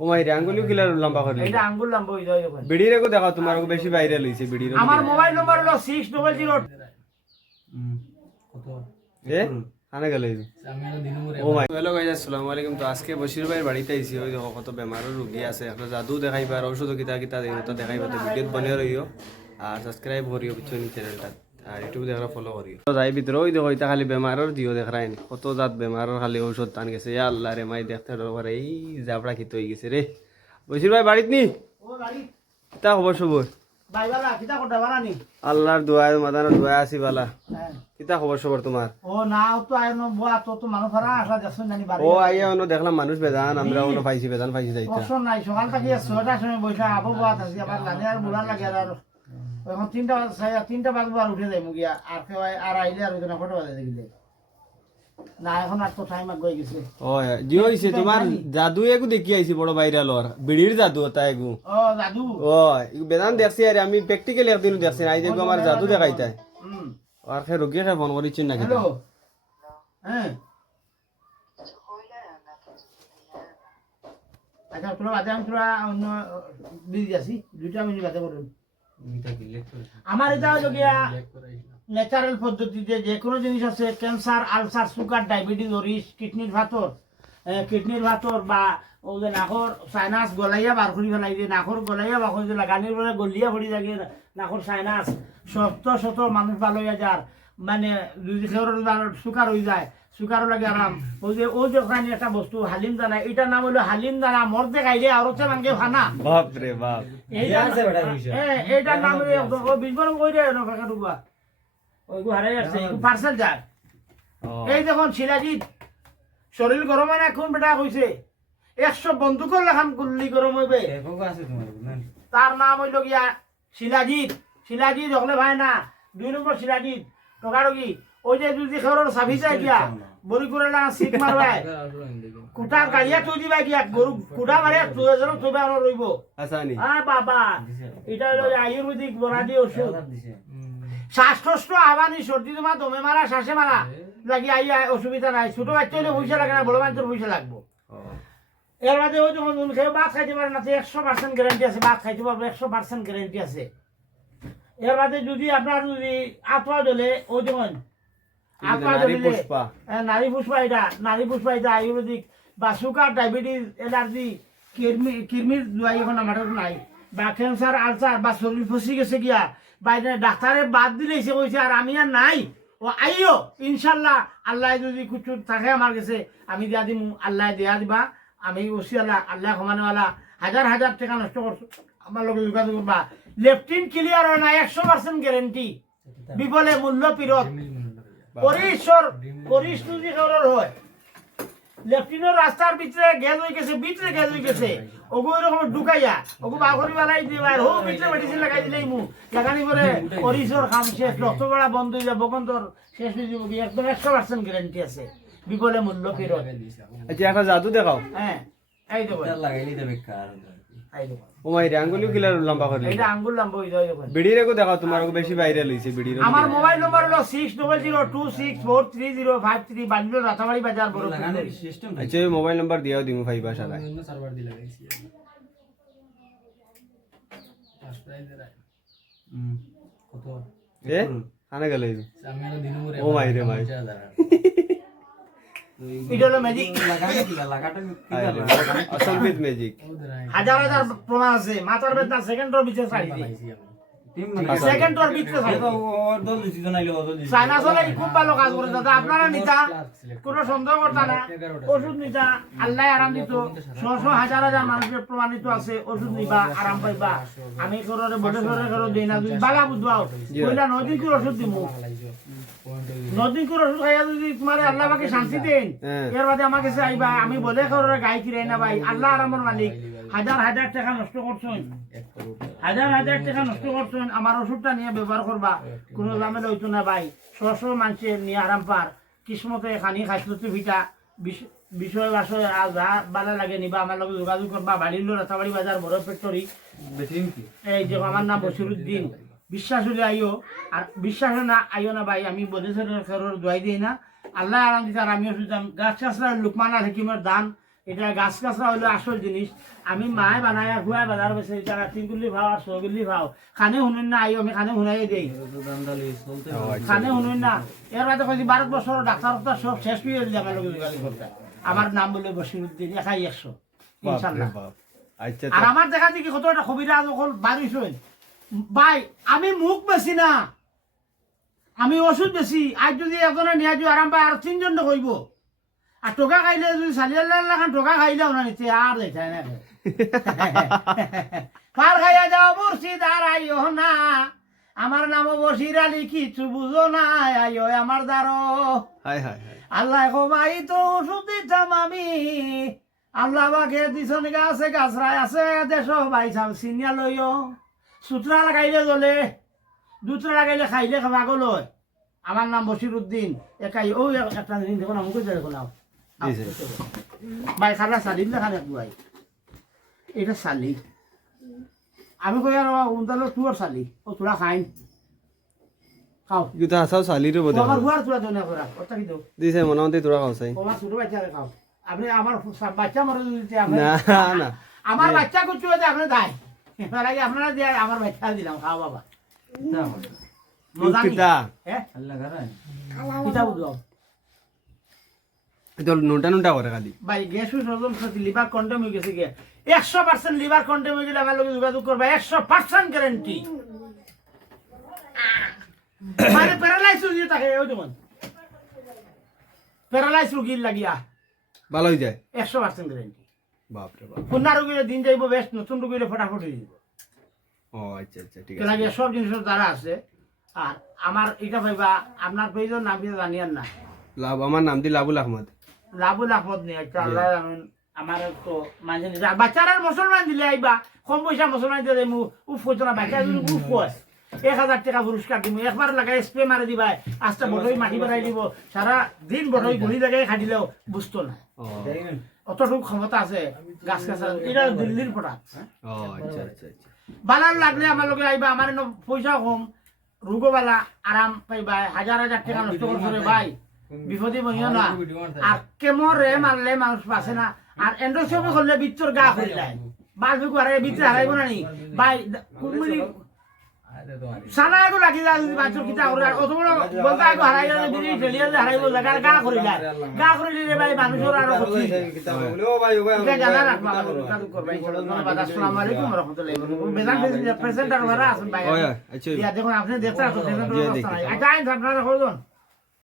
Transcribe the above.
ও মাই রে আঙ্গুলিও কিলা লম্বা করলি এটা আঙ্গুল লম্বা হই যায় ওখানে বিড়ি রেকো দেখাও তোমার বেশি ভাইরাল হইছে বিড়ি আমার মোবাইল নম্বর হলো 600 কত এ আনে গেল ও মাই হ্যালো গাইস আসসালামু আলাইকুম। তো আজকে বশির ভাইয়ের বাড়িতে আইছি। ওই দেখো কত বেমারের রোগী আছে, একটা জাদু দেখাইবার ঔষধ কিতা কিতা দেই তো দেখাইবা। তো ভিডিও বনিয়ে রইও আর সাবস্ক্রাইব করিও পিছনে চ্যানেলটা আর ইউটিউব দেখরা ফলো করিও। তো যাই ভিতরে ওই দেখো এটা খালি বেমারের দিও দেখাইনি কত জাত বেমারের খালি ঔষধ টান গেছে। ইয়া আল্লাহ রে মাই দেখতে ডর করে এই জাবড়া কিত হই গেছে রে। বশির ভাই বাড়িত নি ও গাড়ি তা খবর সবর বাইবালা কিটা কোটা বানানি আল্লাহর দোয়ায় মাদানের দোয়া আছি বালা। হ্যাঁ কিতা খবর সবর তোমার? ও না তো আয়নো বুয়া তো মানুষ ফারা আসা যাচ্ছে নানি বাড়ি ও আইয়া অন্য দেখলাম মানুষ বেদান আমরা অন্য পাইছি বেদান পাইছি যাইতা অপশন নাই সকাল থেকে 6টার সময় বসে আবো বুয়া থাকি আবার লাগে আর বুড়া লাগে আর এখন 3টা বাজবো আর উঠে যাই মুগিয়া আর কেউ আর আইলে আর ওইখানে ফটো বাজে দেখিলে না এখন আর তো টাইম আগে গেছে। ও জি হইছে তোমার জাদু এগু দেখি আইছি বড় ভাইরালর বিড়ির জাদু তা এগু। ও দাদু ও ইগু বেদান দেখছি আর আমি প্র্যাকটিক্যালি একদিন দেখছি আই দেখো আমার জাদু দেখাইতাই আর খে রোগী খে ফোন করিছিন নাকি? হ্যালো হ্যাঁ আচ্ছা তোরা বাদে আমি তোরা অন্য বিজি আছি 2 মিনিট বাদে করুন। আমার এটা হলো গিয়া ন্যাচারাল পদ্ধতিতে যে কোনো জিনিস আছে cancer ulcer sugar diabetes Oris কিডনির ভাতর বা ও যে নাকর সাইনাস গলাইয়া বার করি ফেলাই যে নাকর গলাইয়া বা যে লাগানির পরে গলিয়া ভরি থাকে নাকর সাইনাস শত মানুষ ভালো হয়ে যার মানে যদি সুগার হয়ে যায় সুগারও লাগে আরাম। ওই যে ওখানে একটা বস্তু হালিম দানা এটার নাম হলো হালিম দানা মরতে খাইলে আর হচ্ছে মাঙ্গে খানা বাপ রে বাপ এইটার নাম বিস্ফোরণ করে কাকা ঢুকা ওই হারাই আসছে পার্সেল যায়। এই দেখুন শিলাজিৎ শরীর গরম হয় না এখন বেটা কইছে 100 বন্দুকের লেখান গুল্লি গরম হইবে। তার নাম হইল গিয়া শিলাজিৎ হলে ভাই না 2 নম্বর শিলাজিৎ টকারকি ওই যে যদি খেরোর সাফি যায় গিয়া বড়ি করে না সিট মারবাই কুটা গাড়িয়া তুই দিবা গিয়া গরু কুটা মারে তুই তবে আর রইব আসানি বাবা এটা হলো আয়ুর্বেদিক বরাদি ওষুধ শ্বাসকষ্ট আবানি সর্দি তোমার দমে মারা শ্বাসে মারা লাগি আইয়া অসুবিধা নাই। ছোট বাচ্চা হলে পয়সা লাগে না বড় বাচ্চার পয়সা লাগবো। এর মাঝে ওই যখন নুন খেয়ে ভাত খাইতে পারে না 100% গ্যারান্টি আছে ভাত খাইতে পারবে 100% গ্যারান্টি আছে। এর মাঝে যদি আপনার যদি আত্মা জ্বলে ওই যখন আত্মা জ্বলে নারী পুষ্পা এটা আয়ুর্বেদিক বা সুগার ডায়াবেটিস এলার্জি কিডনির জুয়াই এখন আমার নাই বা ক্যান্সার আলসার বা শরীর ফসি গেছে গিয়া বা ডাক্তারে বাদ দিলেছে কইছে আর আমি আর নাই ও আইও ইনশাল্লাহ আল্লাহ যদি কিছু থাকে আমার কাছে আমি দিয়া দিম আল্লাহ দিয়া দিবা আমি ওসি আল্লাহ সমানেওয়ালা হাজার টাকা নষ্ট করছো আমার লোক যোগাযোগ করবা। লেফটিন ক্লিয়ার হয় না 100% গ্যারেন্টি বিফলে মূল্য ফিরত পরিস্থিতি হয় লেফটিনের রাস্তার ভিতরে গ্যাস হয়ে গেছে ওগো এরকম ঢুকাইয়া ওগো বাঘরি বালাই দিবা হো ভিতরে মেডিসিন লাগাই দিলেই মু লাগানি পরে পরিসর খাম শেষ রক্ত গড়া বন্ধ হয়ে যাবে বকন্তর শেষ হয়ে যাবে একদম 100% গ্যারান্টি আছে বিফলে মূল্য ফেরত। আচ্ছা একটা জাদু দেখাও। হ্যাঁ এই দেখো লাগাইলি দেবে কার ও মাই রে আঙ্গুলিও কিলা লম্বা করলি এটা আঙ্গুল লম্বা হই যায় ওখানে বিড়ি রেকো দেখাও তোমার বেশি ভাইরাল হইছে বিড়ি আমার মোবাইল নম্বর হলো 6002643053 বান্ডিল রাতাবাড়ি বাজার বড় সিস্টেম। আচ্ছা মোবাইল নাম্বার দিয়াও দিমু ফাইবা সারা সার্ভার দি লাগাইছি ফার্স্ট প্রাইজ দেয় কত এ আনে গেল আমি দিনমরে ও মাই রে মাই এটা হলো ম্যাজিক আসল বিদ ম্যাজিক হাজার প্রমাণ আছে মাথার বেদনা সেকেন্ডের ভিতরে ছাড়ি দিই সেকেন্ডের ভিতরে ছাড়ি সাইনাস হলে খুব ভালো কাজ করে দাদা আপনারা নিতা কোনো সন্দেহ করতা না ওষুধ নিতা আল্লাহ আরাম দিত 100,000 মানুষের প্রমাণিত আছে ওষুধ নিবা আরাম পাইবা। আমি করে বড় করে দেই না যদি বালা বুঝবাও কইলা 9 দিন করে ওষুধ দিমু 9 দিন করে ওষুধ খাইয়া যদি তোমার আল্লাহ পাকে শান্তি দেন এর বাদে আমার কাছে আইবা আমি বলে করে গাই কিরাই না ভাই আল্লাহ আরামের মালিক হাজার টাকা নষ্ট করছেন হাজার টাকা নষ্ট করছেন আমার ওষুধটা নিয়ে ব্যবহার করবা কোনো ঝামেলা হইতো না ভাই 100 মানুষের নিয়ে আরাম পার কিসমতে খানি খাইছলতে ভিটা বিষয় যা ভালো লাগে নিবা আমার লগে যোগাযোগ করবা বাড়ির রাতাবাড়ি বাজার বড় ফ্যাক্টরি এই যে আমার নাম বশিরউদ্দিন বিশ্বাস হলে আইও আর বিশ্বাস না আইও না ভাই আমি বদেশ্বরের দোয়াই দিই না আল্লাহ আরাম দিতে আর আমিও শুনতাম গাছ গাছরা লুকমান আল হাকিমের দান এটা গাছ গাছরা হলো আসল জিনিস আমি মায় বানায় আর হুয়া বাজার বেছে এটা 3 গুলি ভাও আর 6 গুলি ভাও খানে শুনুন না আইও আমি খানে শুনাই দেই খানে শুনুন না এর বাদে কইছি 12 বছর ডাক্তার সব শেষ হয়ে গেল আমার লগে যোগাযোগ করতে আমার নাম বলে বশিরউদ্দিন একাই 100 ইনশাআল্লাহ আচ্ছা আর আমার দেখা দেখি কত একটা কবিরা যখন বাড়িছই ভাই আমি মুখ বেশি না আমি ওষুধ বেশি আজ যদি একজনে নিয়ে যাই আরাম পায় আর 3 জন কইব আর টোকা খাইলে যদি 40 লাখ টোকা খাইলেও না নিতে আর দেখাই না পার খাইয়া যাও মুর্শিদ আর আইও না আমার নাম বশির আলী কিছু বুঝো না আইও আমার দ্বারো হায় হায় হায় আল্লাহ কমাই তো ওষুধ দিতাম আমি আল্লাহ বাগে দিছন গাছে গাছরাই আছে দেশ ভাই চাল চিনিয়া লইও সুতরা লাগাইলে জ্বলে দুতরা লাগাইলে খাইলে খাবা গলয় আমার নাম বশিরউদ্দিন একাই ও একটা জিনিস দেখো না মুখে দেখো না ভাই খালা সালি দেখানে ভাই এটা সালি আমি কই আর উন্দালো তুয়ার সালি ও তোরা খাইন খাও কিন্তু আসাও চালিটো বদে আমার হুয়ার তোরা দনে করা কথা কি দাও দিছে মনতে তোরা খাও চাই তোমার ছোট বাচ্চারে খাও আপনি আমার বাচ্চা মরে দিতে আপনি না না আমার বাচ্চা কুচু হতে আপনি দাই এর আগে আপনারা দিয়ে আমার বাচ্চা দিলাম খাও বাবা মজা নেই কিতা হ্যাঁ কিতা বুঝাও তো নুনটা নুনটা করে খালি ভাই গ্যাস হজম করতে লিভার কন্ডেম হয়ে গেছে গে 100% লিভার কন্ডেম হয়ে গেলে আমার লগে যোগাযোগ করবা 100% গ্যারান্টি মানে প্যারালাইজ হয়ে থাকে ওই যেমন প্যারালাইজ রোগীর লাগিয়া ভালো হয়ে যায় 100% গ্যারান্টি বাপ রে বাপ পুনর রোগীর দিন যাইব বেশ নতুন রোগীর ফটাফট হয়ে যাব ও আচ্ছা আচ্ছা ঠিক কেন আছে কি সব জিনিসের দ্বারা আছে আর আমার এটা ভাইবা আপনার প্রয়োজন না আপনি জানিয়েন না লাভ আমার নাম দি লাবুল আহমদ লাভুল আহমদ নেই আচ্ছা আল্লাহ জানেন আমার তো মাঝে নিজে আর বাচ্চারা মুসলমান দিলে আইবা কম পয়সা মুসলমান দিলে মু উফ করতো না বাচ্চা যদি উফ হয় 1000 টাকা পুরস্কার দিব একবার লাগাই স্প্রে মারে দিবা আস্তে বড়ই মাটি বাড়াই দিব সারা দিন বড়ই ঘুরি লাগাই খাটিলেও বুঝতো না ও অতটুকু ক্ষমতা আছে গাছ গাছ এটা দিল্লির প্রোডাক্ট ও আচ্ছা আচ্ছা আচ্ছা বালার লাগলে আমার লগে আইবা আমার পয়সা কম রোগবালা আরাম পাইবা 1000 টাকা নষ্ট করছে ভাই বিপদে বহিও না আর কেমন রে মারলে মানুষ পাছে না আর এন্ডোস্কোপি করলে ভিতর গা হয়ে যায় বালবি হারাই ভিতরে হারাইব না নি ভাই কুমিরি সানা আগো লাগি যায় যদি বাচ্চা কিতা করে অত বড় বলতা আগো হারাই গেলে বিড়ি ফেলিয়া হারাইব লাগা গা করে যায় গা করে দিলে ভাই মানুষের আর ক্ষতি ও ভাই ও ভাই এটা জানা রাখবা কাজ করবা ইনশাআল্লাহ ধন্যবাদ আসসালামু আলাইকুম ওয়া রাহমাতুল্লাহি ওয়া বারাকাতুহু বেজান প্রেজেন্টার ওরা আছেন ভাই ও আচ্ছা দিয়া দেখুন আপনি দেখতে আছেন আচ্ছা আপনারা কইজন